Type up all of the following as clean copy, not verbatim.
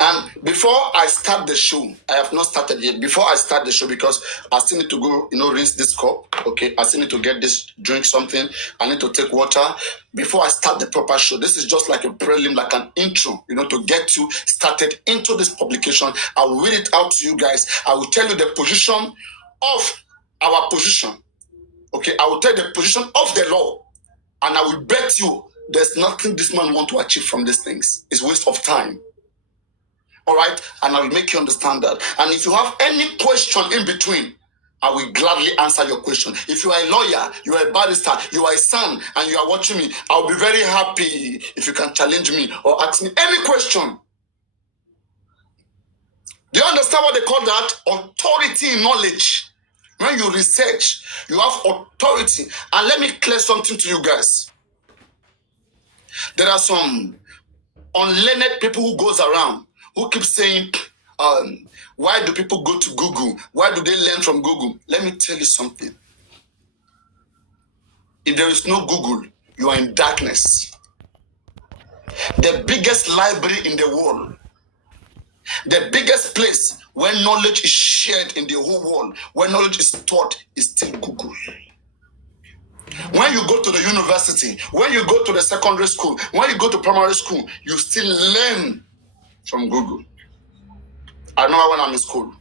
And before I start the show, I have not started yet. Before I start the show, because I still need to go, rinse this cup. Okay, I still need to get this, drink something. I need to take water before I start the proper show. This is just like a prelim, like an intro, to get you started into this publication. I will read it out to you guys. I will tell you the position of our position. Okay, I will tell you the position of the law, and I will bet you there's nothing this man want to achieve from these things. It's waste of time. All right, and I will make you understand that. And if you have any question in between, I will gladly answer your question. If you are a lawyer, you are a barrister, you are a son, and you are watching me, I'll be very happy if you can challenge me or ask me any question. Do you understand what they call that? Authority in knowledge. When you research, you have authority. And let me clear something to you guys. There are some unlearned people who goes around who keep saying, why do people go to Google? Why do they learn from Google? Let me tell you something. If there is no Google, you are in darkness. The biggest library in the world, the biggest place where knowledge is shared in the whole world, where knowledge is taught, is still Google. When you go to the university, when you go to the secondary school, when you go to primary school, you still learn from Google. I remember when I'm in school,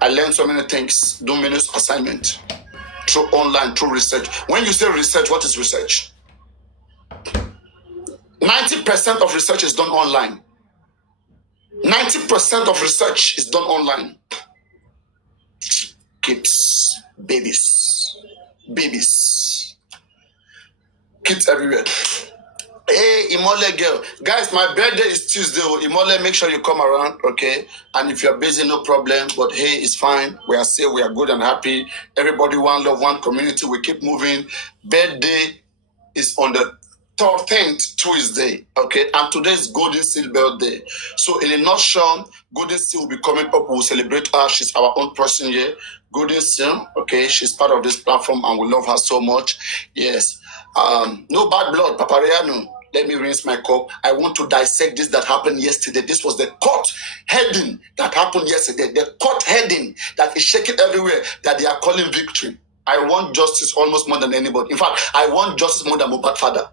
I learned so many things, do many assignments, through online, through research. When you say research, what is research? 90% of research is done online. 90% of research is done online. Kids, babies, kids everywhere. Hey, Imole girl. Guys, my birthday is Tuesday. Imole, make sure you come around, okay? And if you're busy, no problem. But hey, it's fine. We are safe, we are good and happy. Everybody, one love, one community. We keep moving. Birthday is on the 13th Tuesday, okay? And today is Golden Seal birthday. So in a nutshell, Golden Seal will be coming up. We'll celebrate her. She's our own person here. Golden Seal, okay? She's part of this platform and we love her so much. Yes. No bad blood, Papariano. Let me rinse my cup. I want to dissect this that happened yesterday. This was the court heading that happened yesterday. The court heading that is shaking everywhere that they are calling victory. I want justice almost more than anybody. In fact, I want justice more than Mohbad father.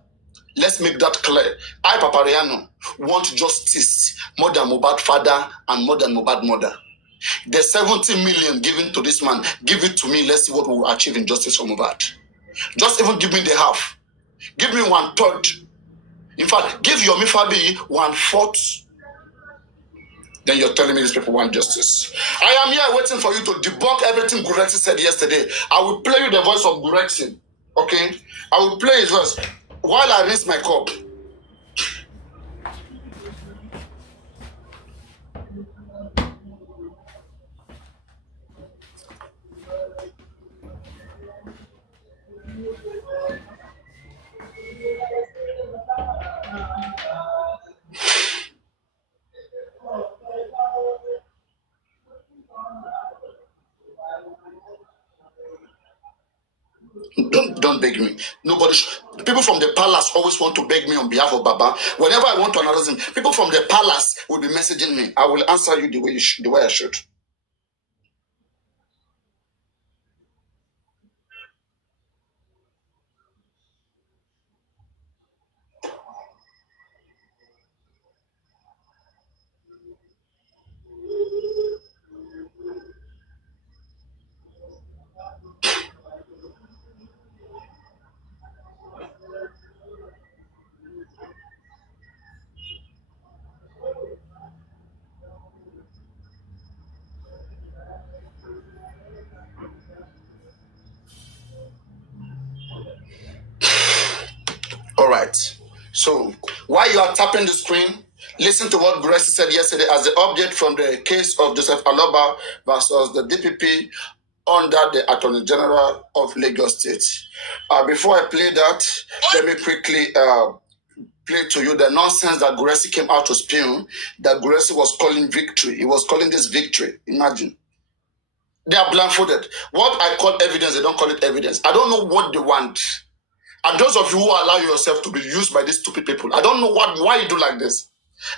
Let's make that clear. I, Papariano, want justice more than Mohbad father and more than Mohbad mother. The 70 million given to this man, give it to me. Let's see what we will achieve in justice for Mohbad. Just even give me the half. Give me 1/3. In fact, give your Mifabi 1/4. Then you're telling me these people want justice. I am here waiting for you to debunk everything Gurexi said yesterday. I will play you the voice of Gurexi. Okay? I will play his voice while I rinse my cup. Don't beg me. People from the palace always want to beg me on behalf of Baba. Whenever I want to analyze him, people from the palace will be messaging me. I will answer you the way I should. All right. So while you are tapping the screen, listen to what Gurexi said yesterday as the update from the case of Joseph Aloba versus the DPP under the Attorney General of Lagos State. Before I play that, let me quickly play to you the nonsense that Gurexi came out to spin, that Gurexi was calling victory. He was calling this victory. Imagine. They are blindfolded. What I call evidence, they don't call it evidence. I don't know what they want. And those of you who allow yourself to be used by these stupid people, I don't know why you do like this.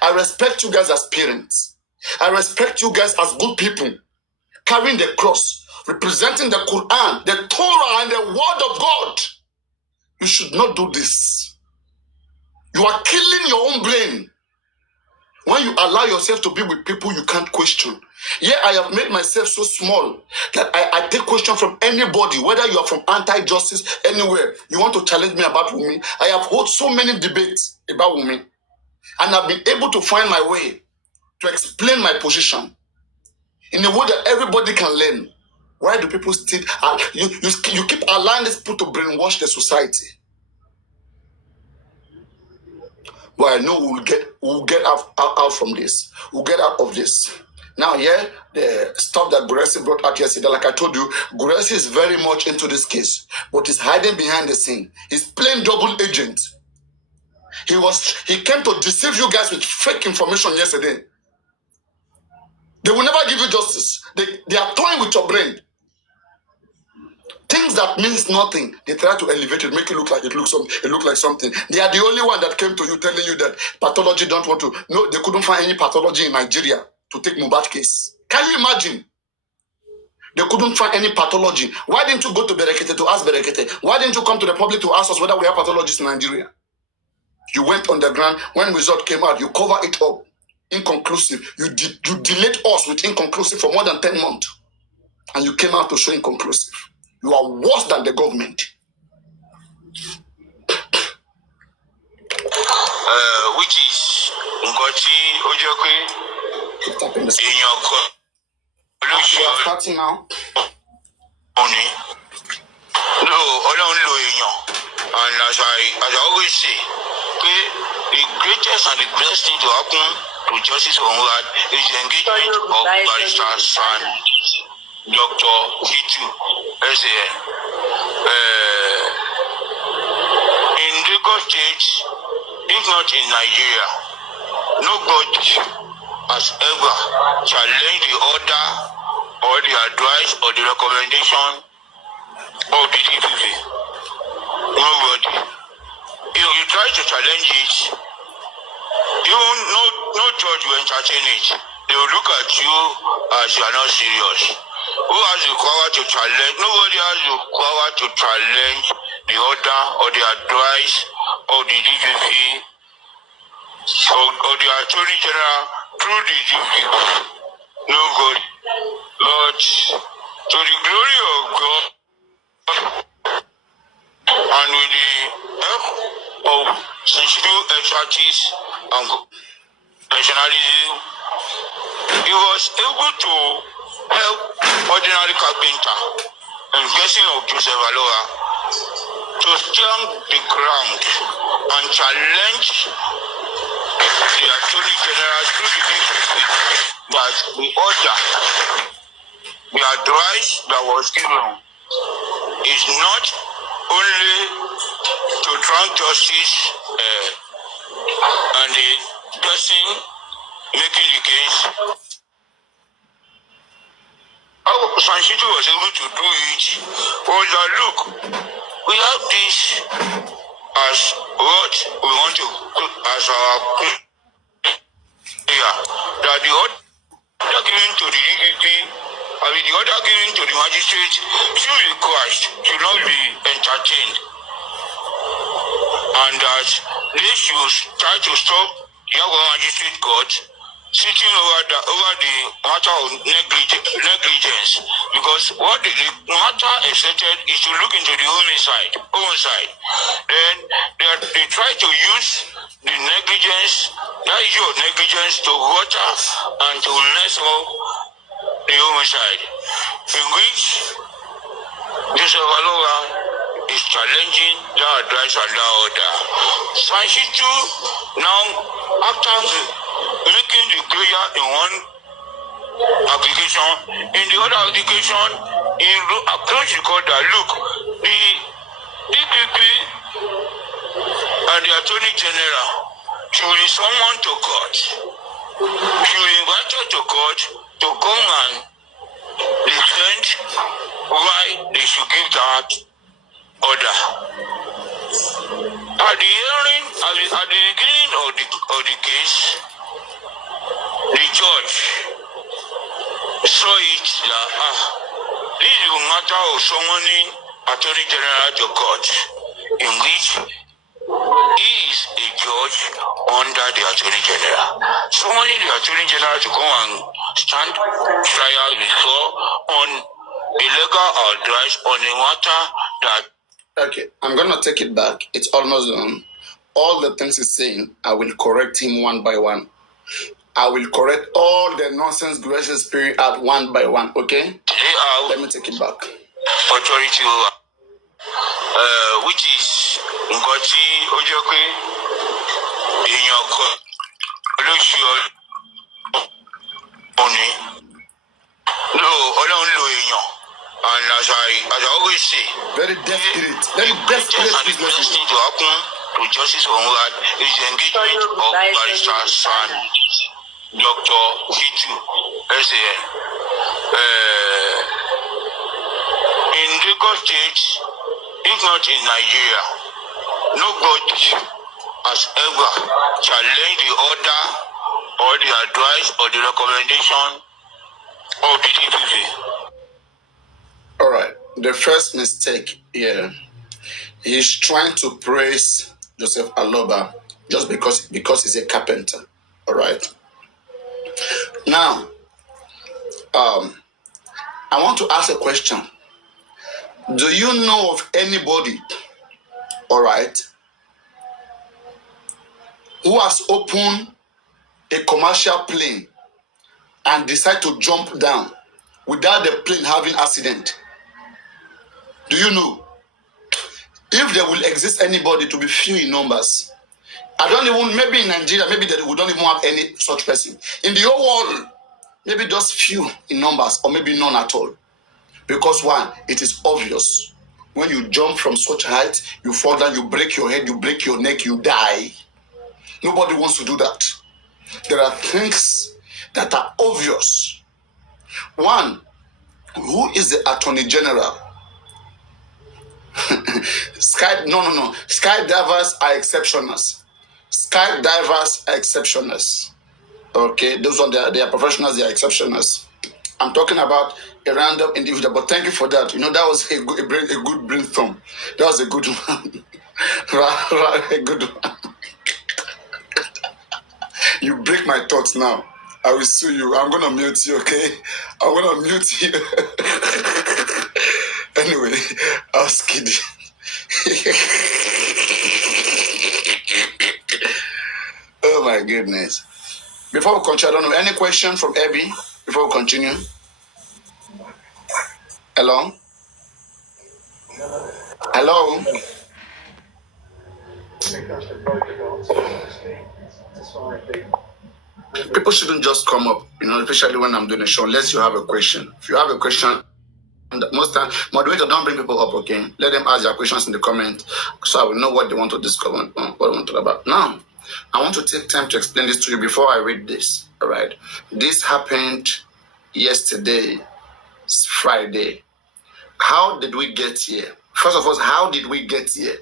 I respect you guys as parents. I respect you guys as good people, carrying the cross, representing the Quran, the Torah, and the Word of God. You should not do this. You are killing your own brain when you allow yourself to be with people you can't question. Yeah, I have made myself so small that I take question from anybody, whether you are from anti-justice, anywhere. You want to challenge me about women? I have held so many debates about women, and I've been able to find my way to explain my position in a way that everybody can learn. Why do people still... You keep allowing these people to brainwash the society. Well, I know we'll get out from this. We'll get out of this. Now, yeah, the stuff that Guresi brought out yesterday, like I told you, Guresi is very much into this case, but he's hiding behind the scene. He's playing double agent. He came to deceive you guys with fake information yesterday. They will never give you justice. They are toying with your brain. Things that means nothing, they try to elevate it, make it look like something. They are the only one that came to you telling you that pathology don't want to. No, they couldn't find any pathology in Nigeria to take Mohbad case. Can you imagine? They couldn't find any pathology. Why didn't you go to Berekete to ask Berekete? Why didn't you come to the public to ask us whether we have pathologists in Nigeria? You went on the ground. When result came out, you cover it up. Inconclusive. You delayed us with inconclusive for more than 10 months. And you came out to show inconclusive. You are worse than the government. Which is Ngoti Ojokwe. Keep tapping the screen. We are starting now. And as I always say, the greatest and the best thing to happen to justice onward is the engagement of Barrister San Dr. Hitu SAN. In Lagos State, if not in Nigeria, nobody has ever challenged the order or the advice or the recommendation of the DPP. Nobody. If you try to challenge it, even no judge will entertain it. They will look at you as you are not serious. Who has the power to challenge? Nobody has the power to challenge the order or the advice of the DPP or the Attorney General through the DPP. Nobody. But to the glory of God and with the help of sensible expertise and professionalism, he was able to help ordinary carpenter in person of Joseph Aloha to stand the ground and challenge the Attorney General through the DPP that the order, the advice that was given is not only to grant justice and the person making the case. How Sanshito was able to do it was that, look, we have this as what we want to put as our prayer, that the order given to the DPP, the order given to the magistrate should be quashed, should not be entertained, and that they should try to stop the magistrate court sitting over the matter of negligence, because what the matter accepted is to look into the own side. Then they try to use the negligence, that issue of negligence, to water and to mess up the homicide, in which Joseph Aloha is challenging that advice and that order. Sanshito now, after making the prayer in one application, in the other application, he approached the court that, look, the DPP and the Attorney General should be summoned to court, should be invited to court to come and defend why they should give that order. At the hearing, at the beginning of the case, the judge saw it that this is a matter of summoning Attorney General to court, in which he is a judge under the Attorney General. Summoning the Attorney General to come and stand trial before on a legal advice on a matter that. Okay, I'm gonna take it back. It's almost done. All the things he's saying, I will correct him one by one. I will correct all the nonsense gracious spirit out one by one, okay? Let me take it back. Authority, which is Ngoti Ojoke, in your collection, no, and as I always say, very desperate business thing to happen to Justice Onward is the engagement of Barrister San Dr. Hitu SAN. In Lagos State, if not in Nigeria, nobody has ever challenged the order or the advice or the recommendation of the DPP. All right. The first mistake here, he's trying to praise Joseph Aloba just because he's a carpenter. All right. Now, I want to ask a question. Do you know of anybody, all right, who has opened a commercial plane and decide to jump down without the plane having accident? Do you know? If there will exist anybody, to be few in numbers. I don't even, maybe in Nigeria, maybe we don't even have any such person. In the whole world, maybe just few in numbers or maybe none at all. Because one, it is obvious. When you jump from such height, you fall down, you break your head, you break your neck, you die. Nobody wants to do that. There are things that are obvious. One, who is the Attorney General? Skydivers are exceptionals. Skydivers are exceptionals. Okay, those are they are professionals, they are exceptionals. I'm talking about a random individual, but thank you for that. You know, that was a good brainstorm. That was a good one. A good one. You break my thoughts now. I will sue you. I'm gonna mute you, okay? I'm gonna mute you. Anyway, I was kidding. Oh my goodness. Before we continue, I don't know, any question from Abby before we continue? Hello? Hello? People shouldn't just come up, you know, especially when I'm doing a show, unless you have a question. If you have a question, and most time, moderator, don't bring people up, okay? Let them ask their questions in the comment so I will know what they want to discuss, what they want to talk about. Now, I want to take time to explain this to you before I read this, all right? This happened yesterday, Friday. How did we get here? First of all, how did we get here?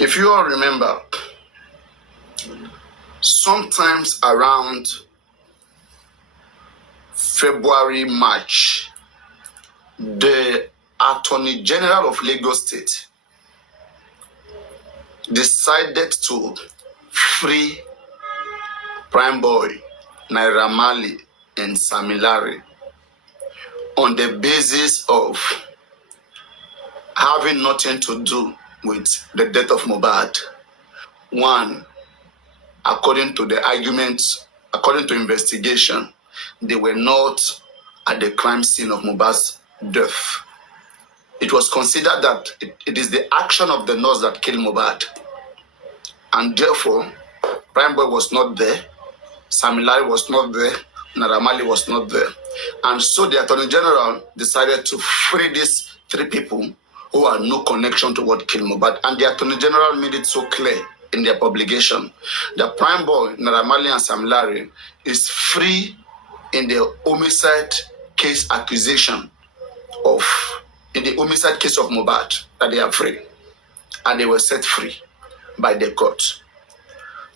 If you all remember, sometimes around February, March, the Attorney General of Lagos State decided to free Prime Boy, Naira Marley, and Samilari on the basis of having nothing to do with the death of Mohbad. One, according to the arguments, according to investigation, they were not at the crime scene of Mohbad's death. It was considered that it is the action of the nurse that killed Mohbad. And therefore, Prime Boy was not there, Samilari was not there, Naira Marley was not there. And so the Attorney General decided to free these three people who had no connection to what killed Mohbad. And the Attorney General made it so clear in their publication that Prime Boy, Naira Marley, and Samilari is free in the homicide case accusation in the homicide case of Mohbad, that they are free. and they were set free by the court.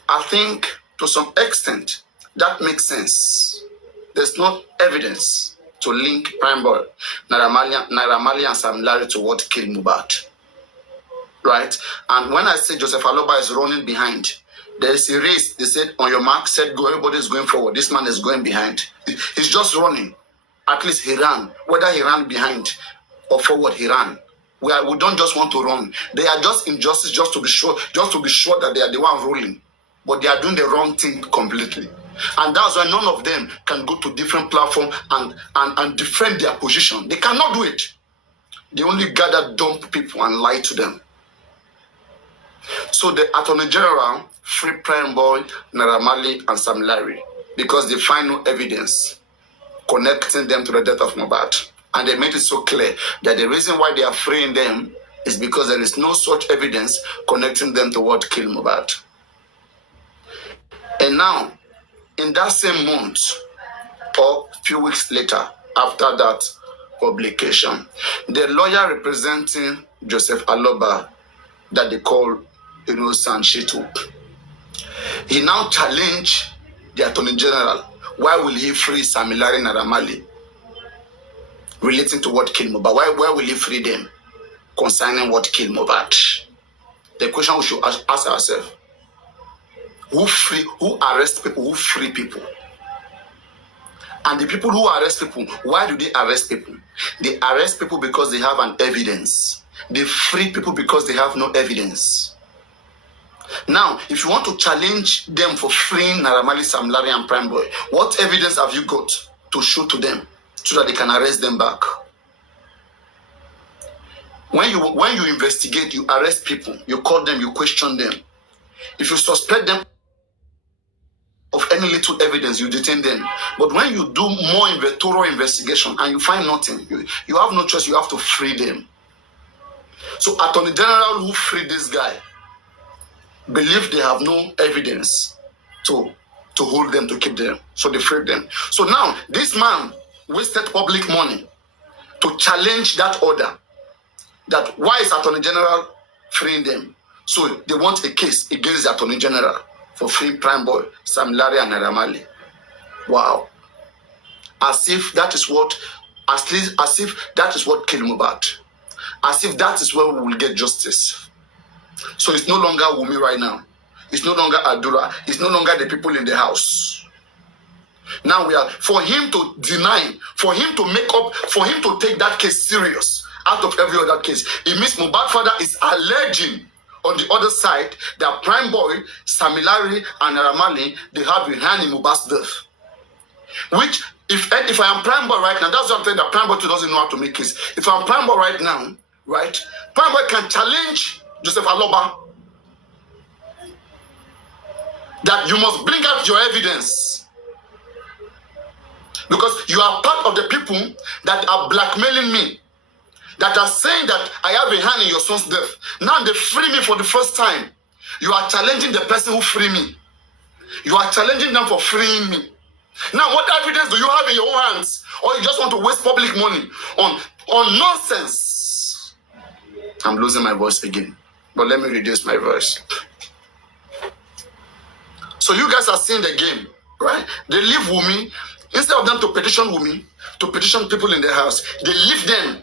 I think to some extent that makes sense. There's no evidence to link Prime Boy, Naira Marley and Sam Larry to what killed Mohbad. Right? And when I say Joseph Aloba is running behind, there's a race. They said, on your mark, set, go. Everybody is going forward. This man is going behind. He's just running. At least he ran. Whether he ran behind or forward, he ran. We don't just want to run. They are just injustice just to be sure that they are the one ruling. But they are doing the wrong thing completely. And that's why none of them can go to different platforms and defend their position. They cannot do it. They only gather dumb people and lie to them. So the Attorney General free Prime Boy, Naira Marley, and Sam Larry because they find no evidence connecting them to the death of Mohbad. And they made it so clear that the reason why they are freeing them is because there is no such evidence connecting them to what killed Mohbad. And now, in that same month, or a few weeks later, after that publication, the lawyer representing Joseph Aloba, that they call Sanshitu, he now challenged the Attorney General. Why will he free Sam Larry and Naira Marley relating to what killed Mohbad? Why will he free them concerning what killed Mohbad? The question we should ask ourselves: who arrest people, who free people? And the people who arrest people, why do they arrest people? They arrest people because they have an evidence. They free people because they have no evidence. Now, if you want to challenge them for freeing Naira Marley, Sam Larry, and Prime Boy, what evidence have you got to show to them so that they can arrest them back? When you investigate, you arrest people, you call them, you question them. If you suspect them of any little evidence, you detain them. But when you do more thorough investigation and you find nothing, you have no choice, you have to free them. So Attorney General who freed this guy believe they have no evidence to hold them, to keep them. So they freed them. So now this man wasted public money to challenge that order. That why is Attorney General freeing them? So they want a case against the Attorney General for freeing Prime Boy, Sam Larry, and Naira Marley. Wow. As if that is what killed Mohbad. As if that is where we will get justice. So it's no longer Wumi right now. It's no longer Adura. It's no longer the people in the house. Now for him to deny, for him to make up, for him to take that case serious out of every other case, it means Mohbad's father is alleging on the other side that Prime Boy, Sam Larry, and Naira Marley, they have a hand in Mohbad's death. Which, if I am Prime Boy right now, that's what I'm saying, that Prime Boy doesn't know how to make case. If I'm Prime Boy right now, right, Prime Boy can challenge Joseph Aloba that you must bring out your evidence because you are part of the people that are blackmailing me, that are saying that I have a hand in your son's death. Now they free me for the first time. You are challenging the person who freed me. You are challenging them for freeing me. Now, what evidence do you have in your own hands? Or you just want to waste public money on nonsense? I'm losing my voice again. But let me reduce my voice. So you guys are seeing the game, right? They leave Wumi. Instead of them to petition Wumi, to petition people in their house, they leave them.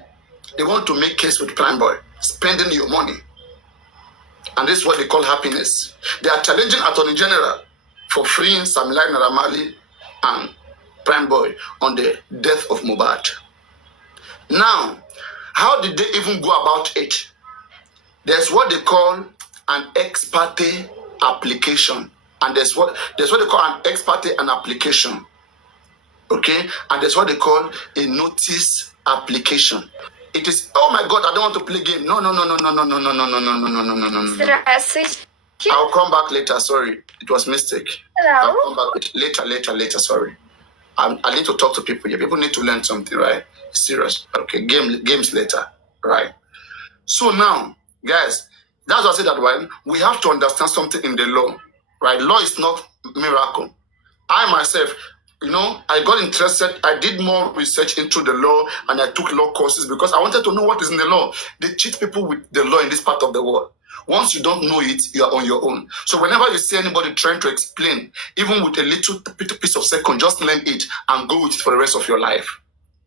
They want to make case with Prime Boy, spending your money. And this is what they call happiness. They are challenging Attorney General for freeing Sam Larry, Naira Marley, and Prime Boy on the death of Mohbad. Now, how did they even go about it? There's what they call an ex parte application. And there's what they call an ex parte and application. Okay? And there's what they call a notice application. It is, oh my God, I don't want to play game. No. I'll come back later, sorry. It was mistake. Hello? I'll come back later, sorry. I need to talk to people here. People need to learn something, right? It's serious. Okay, games later, right? So now, guys, that's why I say that one. We have to understand something in the law, right? Law is not miracle. I myself, I got interested. I did more research into the law and I took law courses because I wanted to know what is in the law. They cheat people with the law in this part of the world. Once you don't know it, you are on your own. So whenever you see anybody trying to explain, even with a little piece of second, just learn it and go with it for the rest of your life.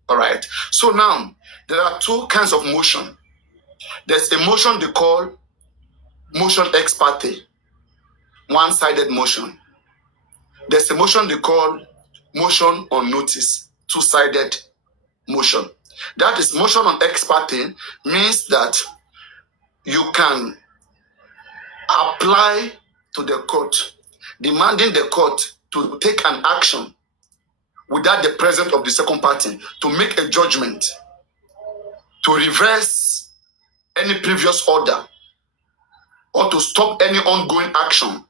All right. So now, there are two kinds of motion. There's a motion they call motion ex parte, one-sided motion. There's a motion they call motion on notice, two-sided motion. That is motion on ex parte means that you can apply to the court, demanding the court to take an action without the presence of the second party, to make a judgment, to reverse any previous order, or to stop any ongoing action,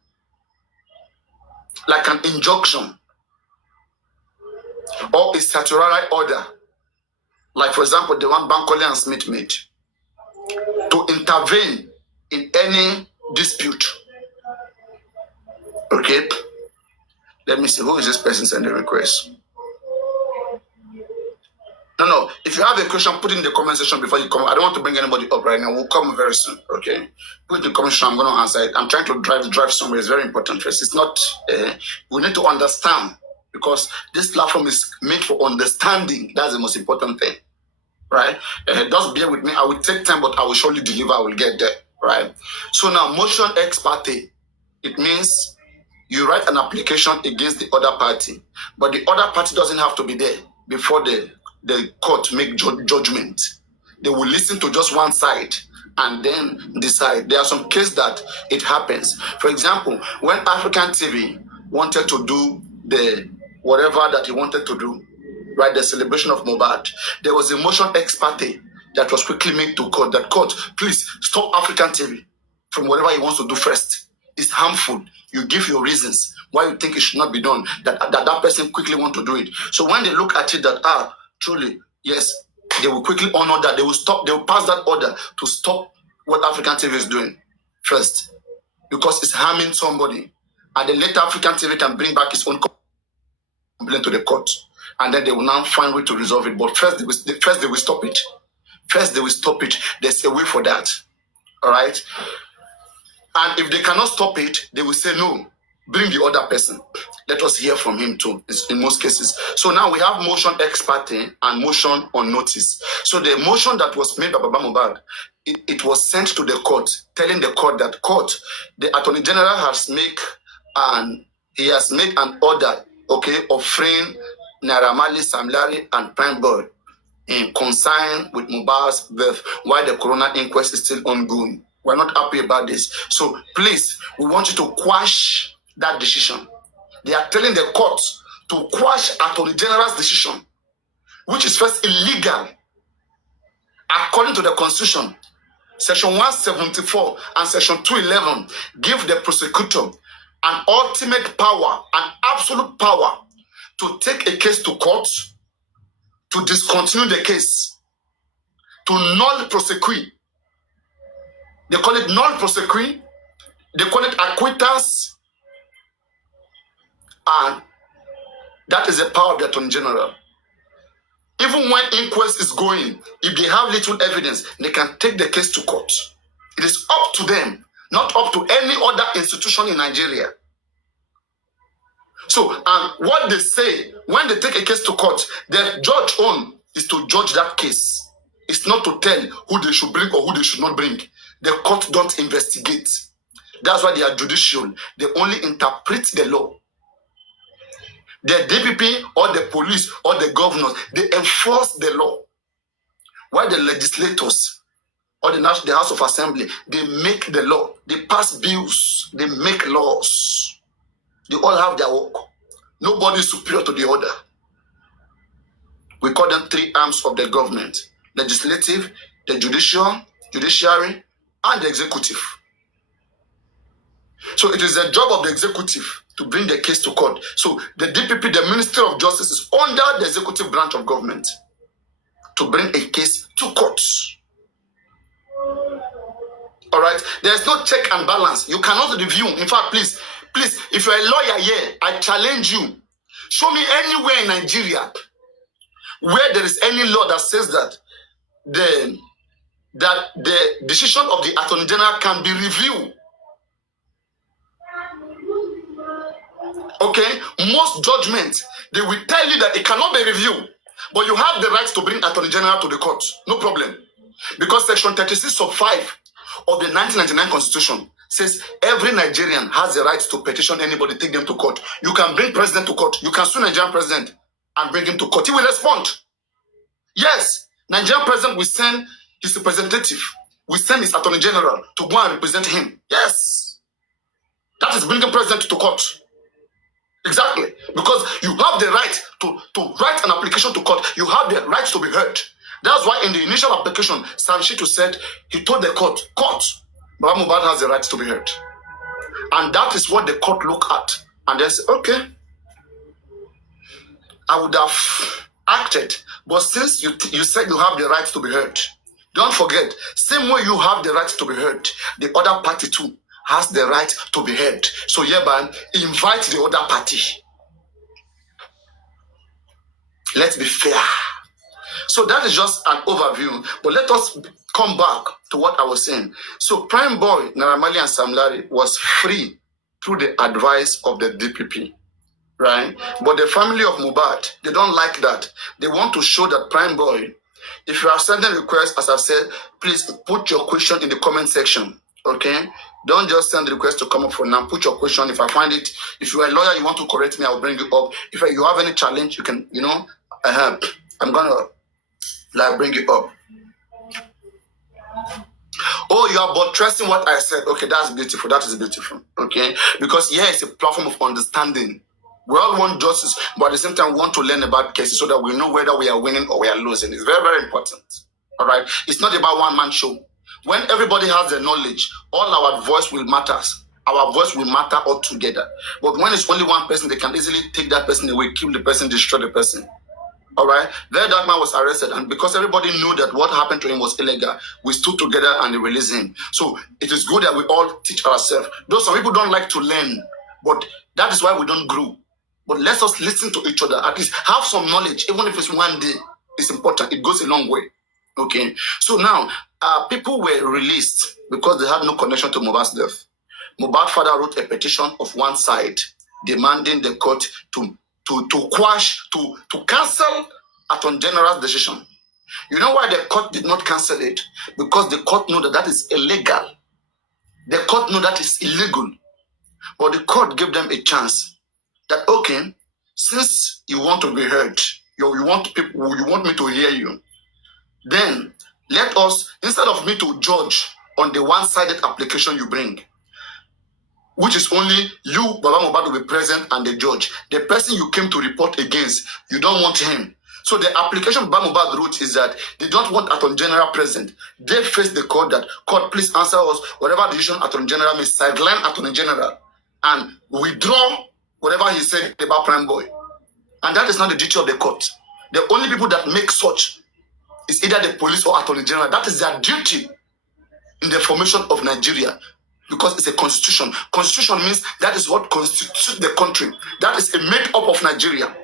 like an injunction or a statutory order, like for example the one Bankole and Smith made, to intervene in any dispute. Okay, let me see, who is this person sending a request? No, if you have a question, put it in the comment section before you come. I don't want to bring anybody up right now. We'll come very soon, okay? Put it in the comment section, I'm going to answer it. I'm trying to drive somewhere. It's very important first. It's not, we need to understand, because this platform is made for understanding. That's the most important thing, right? Just bear with me. I will take time, but I will surely deliver. I will get there, right? So now, motion ex parte, it means you write an application against the other party, but the other party doesn't have to be there before the court make judgment. They will listen to just one side and then decide. There are some cases that it happens. For example, when African TV wanted to do the whatever that he wanted to do, right, the celebration of Mohbad, there was a motion ex parte that was quickly made to court, that court, please stop African TV from whatever he wants to do first. It's harmful. You give your reasons why you think it should not be done, that person quickly want to do it. So when they look at it that, truly, yes, they will quickly honor that. They will pass that order to stop what African TV is doing first, because it's harming somebody. And then later African TV can bring back its own complaint to the court. And then they will now find a way to resolve it. But first they will stop it. First they will stop it. There's a way for that. All right? And if they cannot stop it, they will say, no, bring the other person. Let us hear from him too, in most cases. So now we have motion ex parte and motion on notice. So the motion that was made by Baba Mohbad, it was sent to the court, telling the court that, court, the Attorney General has made an order, okay, of freeing Naira Marley, Sam Larry, and Prime Boy in concern with Mohbad's death, while the coroner inquest is still ongoing. We're not happy about this. So please, we want you to quash that decision. They are telling the court to quash Attorney General's decision, which is first illegal according to the Constitution. Section 174 and Section 211 give the prosecutor an ultimate power, an absolute power, to take a case to court, to discontinue the case, to null prosecute. They call it null prosecute. They call it acquittance. And that is the power of the Attorney General. Even when inquest is going, if they have little evidence, they can take the case to court. It is up to them, not up to any other institution in Nigeria. So, and what they say, when they take a case to court, the judge own is to judge that case. It's not to tell who they should bring or who they should not bring. The court don't investigate. That's why they are judicial. They only interpret the law. The DPP or the police or the governors, they enforce the law. While the legislators or the House of Assembly, they make the law. They pass bills. They make laws. They all have their work. Nobody is superior to the other. We call them three arms of the government: legislative, the judiciary, and the executive. So it is the job of the executive to bring the case to court. So the DPP, the Ministry of Justice, is under the executive branch of government to bring a case to court. All right? There's no check and balance. You cannot review. In fact, please, if you're a lawyer here, I challenge you. Show me anywhere in Nigeria where there is any law that says that that the decision of the Attorney General can be reviewed. Okay, most judgments, they will tell you that it cannot be reviewed, but you have the right to bring Attorney General to the court. No problem. Because Section 36 of 5 of the 1999 Constitution says every Nigerian has the right to petition anybody, take them to court. You can bring president to court. You can sue Nigerian president and bring him to court. He will respond. Yes, Nigerian president will send his representative, will send his Attorney General to go and represent him. Yes. That is bringing president to court. Exactly. Because you have the right to write an application to court. You have the right to be heard. That's why in the initial application, Sanshitu said, he told the court, Baba Mohbad has the right to be heard. And that is what the court look at. And they say, okay, I would have acted. But since you said you have the right to be heard, don't forget, same way you have the right to be heard, the other party too has the right to be heard. So hereby, invite the other party. Let's be fair. So that is just an overview. But let us come back to what I was saying. So Prime Boy, Naira Marley and Sam Larry was free through the advice of the DPP. Right? But the family of Mohbad, they don't like that. They want to show that Prime Boy, if you are sending requests, as I've said, please put your question in the comment section. Okay? Don't just send the request to come up for now. Put your question. If I find it, if you are a lawyer, you want to correct me, I'll bring you up. If you have any challenge, you can, I'm gonna bring you up. Oh, you are buttressing what I said. Okay, that's beautiful. That is beautiful. Okay? Because here is a platform of understanding. We all want justice, but at the same time, we want to learn about cases so that we know whether we are winning or we are losing. It's very, very important. All right? It's not about one-man show. When everybody has the knowledge, all our voice will matter. Our voice will matter all together. But when it's only one person, they can easily take that person away, kill the person, destroy the person. All right? There, that man was arrested, and because everybody knew that what happened to him was illegal, we stood together and they released him. So it is good that we all teach ourselves. Though some people don't like to learn, but that is why we don't grow. But let us listen to each other. At least have some knowledge, even if it's one day. It's important. It goes a long way. Okay? So now, people were released because they had no connection to Mohbad's death. Mohbad's father wrote a petition of one side demanding the court to cancel Attorney General's decision. You know why the court did not cancel it? Because the court knew that that is illegal. The court knew that is illegal. But the court gave them a chance. That, okay, since you want to be heard, you want me to hear you, then let us, instead of me to judge on the one-sided application you bring, which is only you, Baba Mohbad, will be present and the judge. The person you came to report against, you don't want him. So the application Baba Mohbad wrote is that they don't want Attorney General present. They face the court that, court, please answer us. Whatever decision Attorney General may sideline Attorney General and withdraw whatever he said about Prime Boy. And that is not the duty of the court. The only people that make such is either the police or Attorney General. That is their duty in the formation of Nigeria. Because it's a constitution. Constitution means that is what constitutes the country. That is a made-up of Nigeria.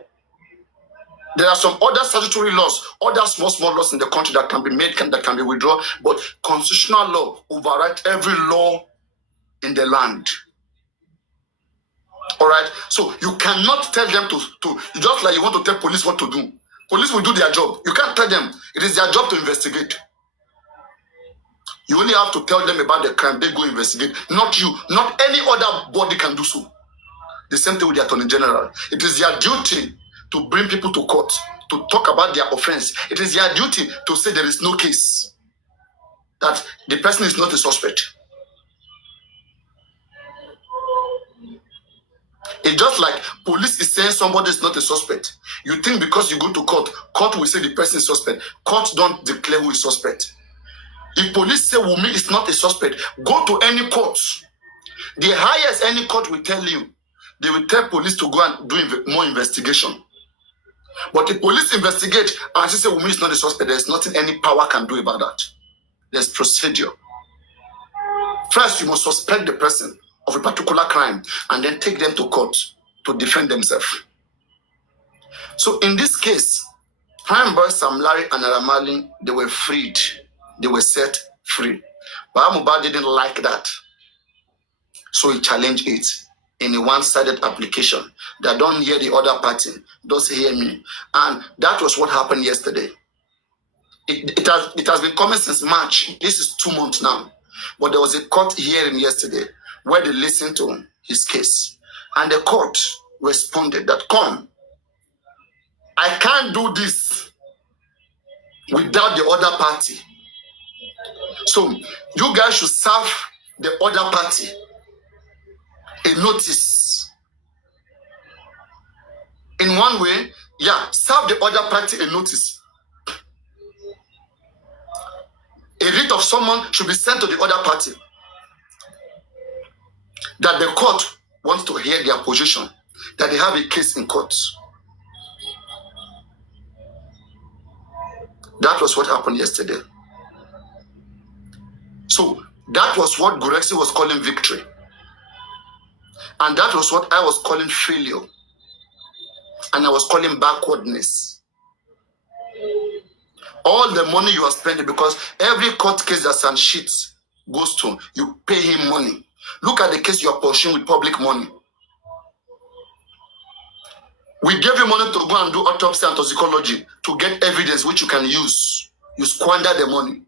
There are some other statutory laws, other small laws in the country that can be made, that can be withdrawn, but constitutional law overrides every law in the land. All right? So you cannot tell them to just like you want to tell police what to do. Police will do their job. You can't tell them. It is their job to investigate. You only have to tell them about the crime. They go investigate. Not you. Not any other body can do so. The same thing with the Attorney General. It is their duty to bring people to court, to talk about their offense. It is their duty to say there is no case, that the person is not a suspect. It's just like police is saying somebody is not a suspect. You think because you go to court, court will say the person is suspect. Court don't declare who is suspect. If police say Wunmi is not a suspect, go to any court. The highest any court will tell you, they will tell police to go and do more investigation. But if police investigate and she say Wunmi is not a suspect, there's nothing any power can do about that. There's procedure. First, you must suspect the person of a particular crime and then take them to court to defend themselves. So in this case, Prime Boy, Sam Larry, and Naira Marley, they were freed they were set free. But Mohbad didn't like that. So he challenged it in a one-sided application. That don't hear the other party, don't hear me. And that was what happened yesterday. It has been coming since March. This is 2 months now. But there was a court hearing yesterday where they listened to his case. And the court responded that, come, I can't do this without the other party. So you guys should serve the other party a notice. In one way, yeah, serve the other party a notice. A writ of someone should be sent to the other party that the court wants to hear their position, that they have a case in court. That was what happened yesterday. So that was what Gurexi was calling victory. And that was what I was calling failure. And I was calling backwardness. All the money you are spending, because every court case that Sanshit goes to, you pay him money. Look at the case you are pursuing with public money. We gave you money to go and do autopsy and toxicology to get evidence which you can use. You squander the money.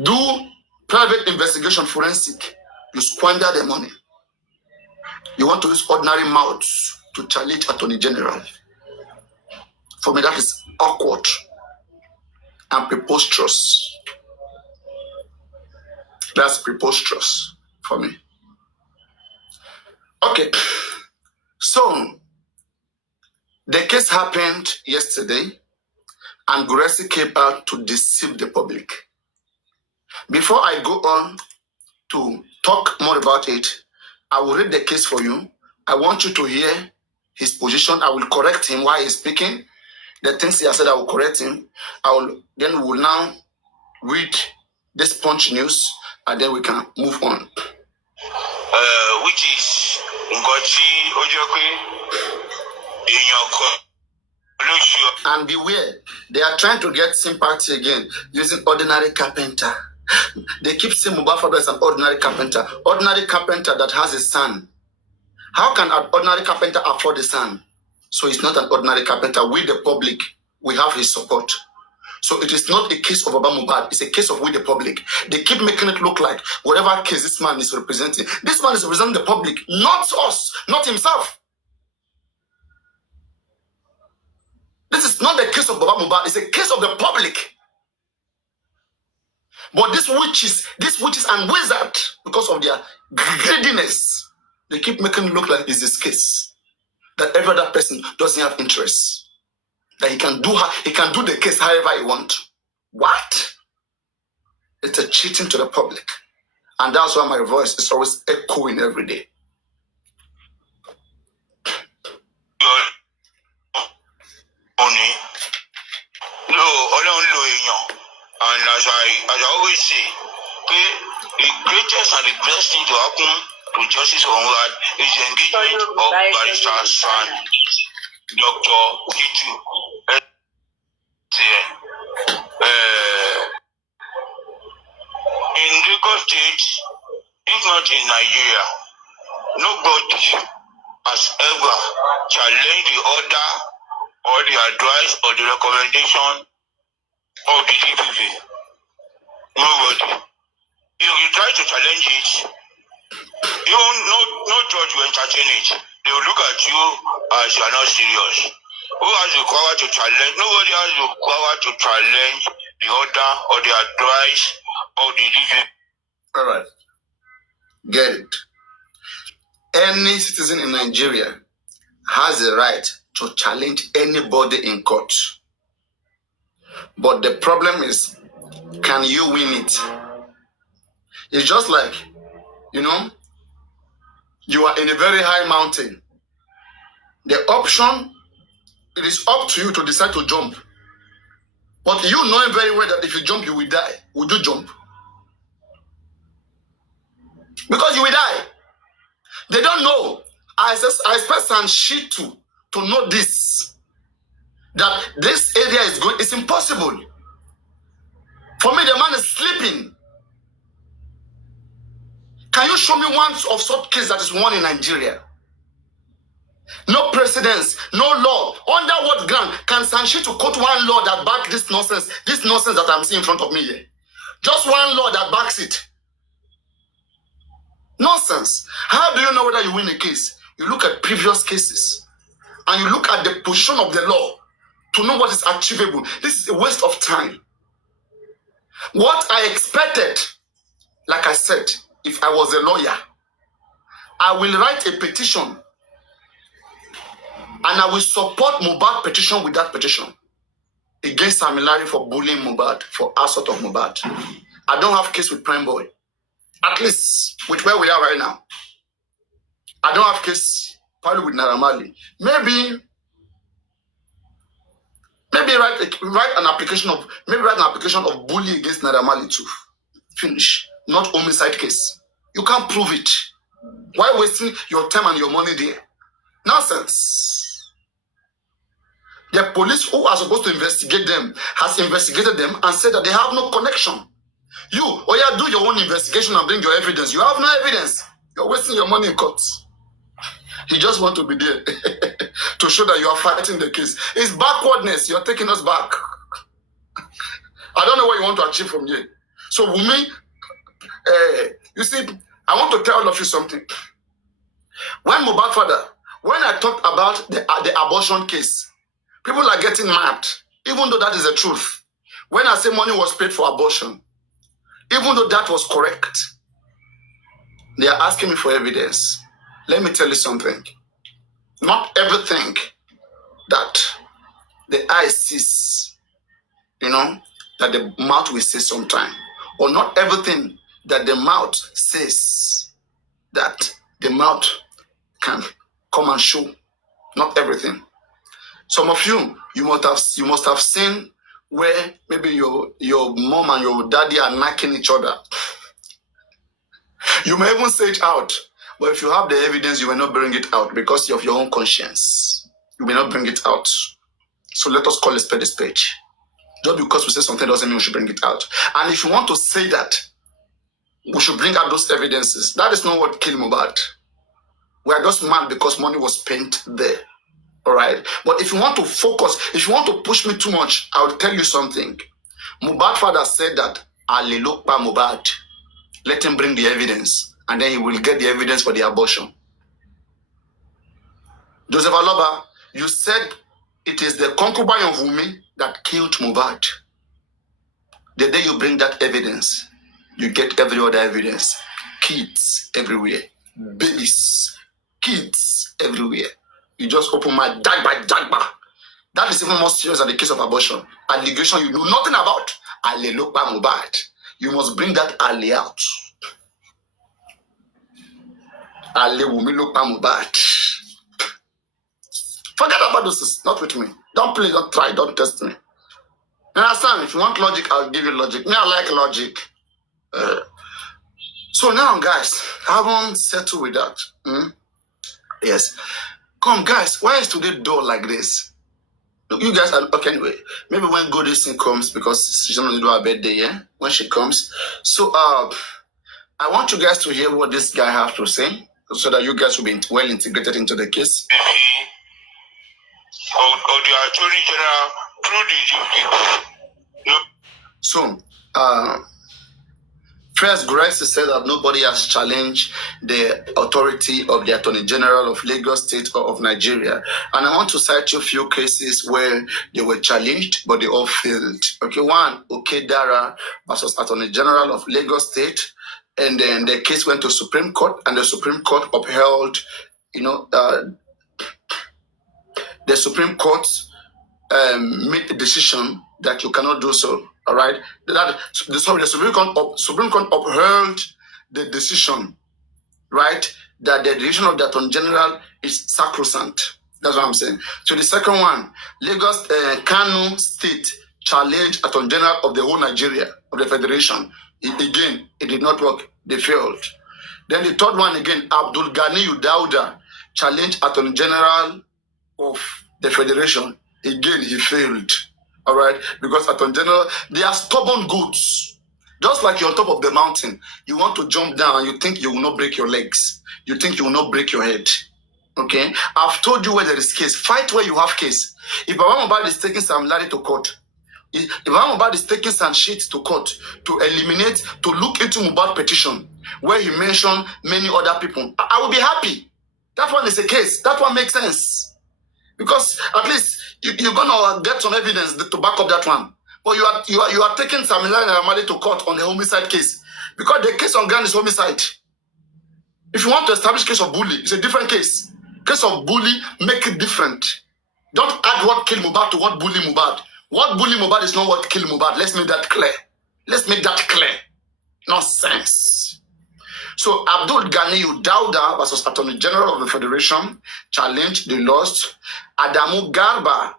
Do private investigation forensic. You squander the money. You want to use ordinary mouths to challenge Attorney General. For me, that is awkward and preposterous. That's preposterous for me. Okay. So, the case happened yesterday, and Gurexi came out to deceive the public. Before I go on to talk more about it, I will read the case for you. I want you to hear his position. I will correct him while he's speaking. The things he has said, I will correct him. Then we will now read this Punch News, and then we can move on. Which is Ngoti Ojokwe in your. And beware, they are trying to get sympathy again using ordinary carpenter. They keep saying Mohbad as an ordinary carpenter. Ordinary carpenter that has a son. How can an ordinary carpenter afford a son? So it's not an ordinary carpenter. We, the public, we have his support. So it is not a case of Baba Mohbad. It's a case of we, the public. They keep making it look like whatever case this man is representing. This man is representing the public, not us, not himself. This is not the case of Baba Mohbad. It's a case of the public. But these witches and wizards, because of their greediness, they keep making it look like it's this case. That every other person doesn't have interest. That he can do the case however he wants. What? It's a cheating to the public. And that's why my voice is always echoing every day. And as I always say, the greatest and the best thing to happen to justice for Mohbad is the engagement of Barrister San, Dr. Kitu. In Lagos State, if not in Nigeria, nobody has ever challenged the order or the advice or the recommendation of the DPP. Nobody. If you try to challenge it, even no judge will entertain it. They will look at you as you are not serious. Who has the power to challenge? Nobody has the power to challenge the order or the advice of the DPP. All right. Get it. Any citizen in Nigeria has the right to challenge anybody in court. But the problem is, can you win it? It's just like, you are in a very high mountain. The option, it is up to you to decide to jump. But you know very well that if you jump, you will die. Would you jump? Because you will die. They don't know. I expect some shit to know this. That this area is going, it's impossible. For me, the man is sleeping. Can you show me one of such case that is won in Nigeria? No precedence, no law. Under what ground can Sanshito quote one law that backs this nonsense that I'm seeing in front of me here? Just one law that backs it. Nonsense. How do you know whether you win a case? You look at previous cases and you look at the position of the law to know what is achievable. This is a waste of time. What I expected, like I said, if I was a lawyer, I will write a petition and I will support Mohbad petition with that petition against Sam Larry for bullying Mohbad, for assault of Mohbad. I don't have case with Prime Boy. At least with where we are right now. I don't have case probably with Naira Marley. Maybe write an application of bullying against Naira Marley too. Finish. Not homicide case. You can't prove it. Why wasting your time and your money there? Nonsense. The police who are supposed to investigate them has investigated them and said that they have no connection. You, do your own investigation and bring your evidence. You have no evidence. You're wasting your money in court. You just want to be there to show that you are fighting the case. It's backwardness. You're taking us back. I don't know what you want to achieve from here. So, Wumi, you see, I want to tell all of you something. When Mohbad father, when I talked about the abortion case, people are getting mad, even though that is the truth. When I say money was paid for abortion, even though that was correct, they are asking me for evidence. Let me tell you something. Not everything that the eye sees, that the mouth will say sometime. Or not everything that the mouth says that the mouth can come and show. Not everything. Some of you must have seen where maybe your mom and your daddy are knocking each other. You may even say it out, but if you have the evidence, you will not bring it out because of your own conscience. You will not bring it out. So let us call a spade a spade. Just because we say something doesn't mean we should bring it out. And if you want to say that we should bring out those evidences, that is not what killed Mohbad. We are just mad because money was spent there. All right? But if you want to focus, if you want to push me too much, I will tell you something. Mohbad father said that, Alelokpa Mohbad. Let him bring the evidence, and then he will get the evidence for the abortion. Joseph Aloba, you said it is the concubine of Wumi that killed Mohbad. The day you bring that evidence, you get every other evidence. Kids everywhere. Babies. Kids everywhere. You just open my dagba. That is even more serious than the case of abortion. Allegation you know nothing about. Alelokpa Mohbad. You must bring that Ale out. Ale Wumilokpa Mohbad. Forget about this. Not with me. Don't play, don't try, don't test me. You understand? If you want logic, I'll give you logic. Me, I like logic. So now, guys, I haven't settled with that. Yes. Come, guys, why is today dull like this? Look, you guys are okay anyway. Maybe when Godison comes, because she's not going to do her birthday, yeah? When she comes. So I want you guys to hear what this guy has to say, so that you guys will be well integrated into the case. Of the Attorney General through the no. So first, Grace said that nobody has challenged the authority of the Attorney General of Lagos State or of Nigeria. And I want to cite you a few cases where they were challenged, but they all failed. Okay, one, Okedara versus Attorney General of Lagos State. And then the case went to Supreme Court, and the Supreme Court upheld, the Supreme Court made a decision that you cannot do so. All right. The Supreme Court upheld the decision, right? That the decision of the Attorney General is sacrosanct. That's what I'm saying. So the second one, Lagos, Kano State challenged Attorney General of the whole Nigeria, of the Federation. It did not work. They failed. Then the third one again, Abdul Ghani Udauda challenged Attorney General of the Federation. Again, he failed. All right, because Attorney General, they are stubborn goats. Just like you're on top of the mountain, you want to jump down, you think you will not break your legs. You think you will not break your head. Okay? I've told you where there is case. Fight where you have case. If Baba Mohbad is taking Sam Larry to court, if Baba Mohbad is taking some shit to court to eliminate, to look into Mohbad petition, where he mentioned many other people, I will be happy. That one is a case. That one makes sense. Because at least you're gonna get some evidence to back up that one. But you are taking Samila and Ramadi to court on the homicide case. Because the case on ground is homicide. If you want to establish case of bully, it's a different case. Case of bully, make it different. Don't add what kill Mohbad to what bully Mohbad. What bully Mohbad is not what kill Mohbad. Let's make that clear. Let's make that clear. Nonsense. So Abdul Ganiyu Dauda versus Attorney General of the Federation challenged, they lost. Adamu Garba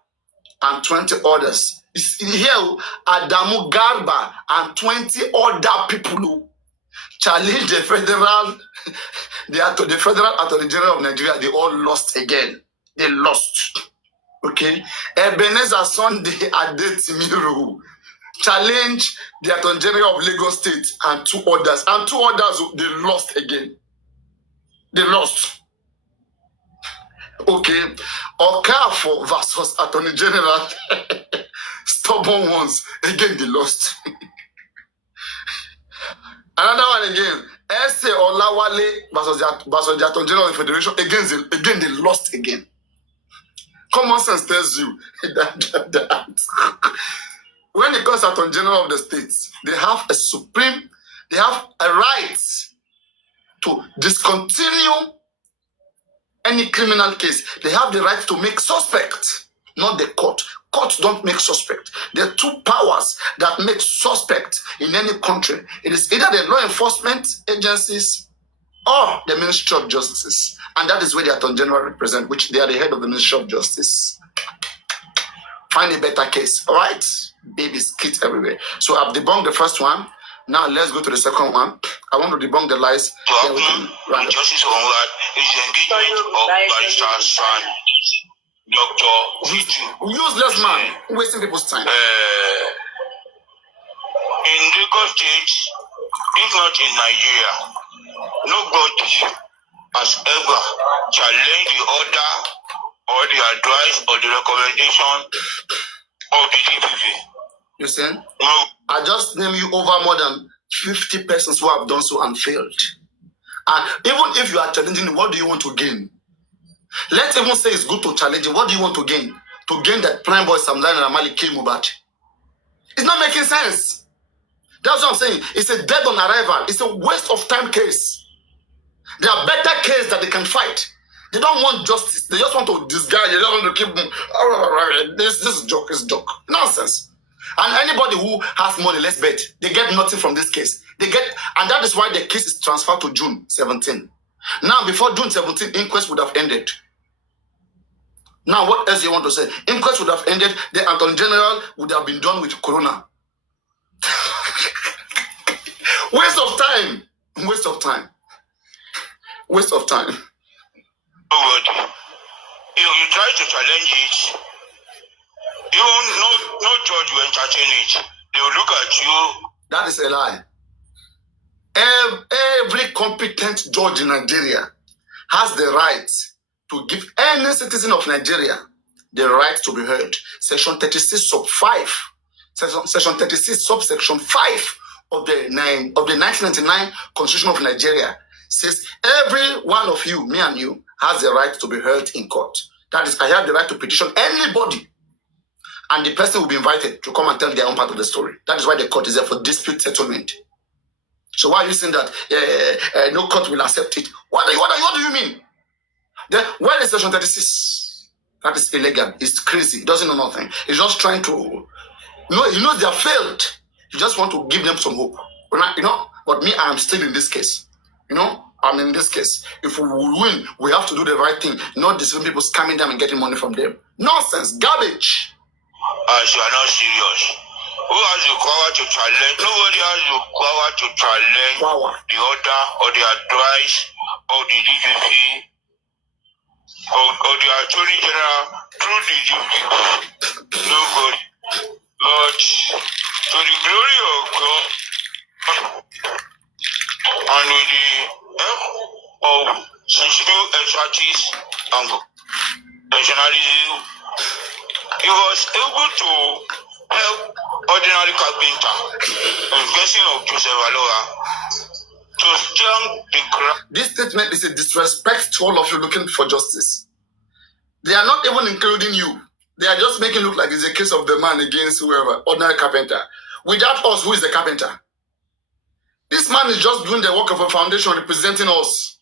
and 20 others. Here, Adamu Garba and 20 other people who challenged the federal Attorney General of Nigeria. They all lost again. They lost. Okay? Ebenezer Sunday Adetimiru challenge the Attorney General of Lagos State and two others. And two others, they lost again. They lost. Okay. Okafor versus Attorney General. Stubborn ones. Again, they lost. Another one again. Ese Olawale versus the Attorney General of the Federation. Again, they lost again. Common sense tells you that. When it comes to Attorney General of the states, they have a right to discontinue any criminal case. They have the right to make suspect, not the court. Courts don't make suspect. There are two powers that make suspect in any country. It is either the law enforcement agencies or the Ministry of Justice. And that is where the Attorney General represent, which they are the head of the Ministry of Justice. Find a better case, all right? Babies, kids everywhere. So I've debunked the first one. Now let's go to the second one. I want to debunk the lies. Justice Onward is the engagement of Barrister San, Dr. Vitu. Useless man, wasting people's time. In Lagos State, if not in Nigeria, nobody has ever challenged the order or the advice or the recommendation of the DPP. You see? No. I just named you over more than 50 persons who have done so and failed. And even if you are challenging, what do you want to gain? Let's even say it's good to challenge. What do you want to gain? To gain that prime boy Samdan and Amali kill Mohbad. It's not making sense. That's what I'm saying. It's a dead on arrival. It's a waste of time case. There are better cases that they can fight. They don't want justice. They just want to disguise. They don't want to keep this is joke. It's joke. Nonsense. And anybody who has money, let's bet, they get nothing from this case. And that is why the case is transferred to June 17. Now, before June 17, inquest would have ended. Now, what else do you want to say? Inquest would have ended. The Attorney General would have been done with Corona. Waste of time. Waste of time. Waste of time. Nobody. You try to challenge it. No judge will entertain it. They will look at you. That is a lie. Every competent judge in Nigeria has the right to give any citizen of Nigeria the right to be heard. Section 36 sub 5. Section 36 subsection 5 of the 1999 Constitution of Nigeria says every one of you, me and you, has the right to be heard in court. That is, I have the right to petition anybody. And the person will be invited to come and tell their own part of the story. That is why the court is there, for dispute settlement. So why are you saying that no court will accept it? What do you mean? Then where is Section 36? That is illegal. It's crazy. It doesn't know nothing. It's just trying to... he knows they have failed. You just want to give them some hope. But me, I am still in this case. I'm in this case. If we win, we have to do the right thing. Not deceiving people, scamming them and getting money from them. Nonsense. Garbage. As you are not serious. Who has the power to challenge? Nobody has the power to challenge the order or the advice of the DPP or the Attorney General through the DPP. Nobody. But to the glory of God and with the help of sensible expertise and professionalism, he was able to help ordinary carpenter in person of Joseph Alora to stand the ground. This statement is a disrespect to all of you looking for justice. They are not even including you. They are just making it look like it's a case of the man against whoever, ordinary carpenter. Without us, who is the carpenter? This man is just doing the work of a foundation representing us.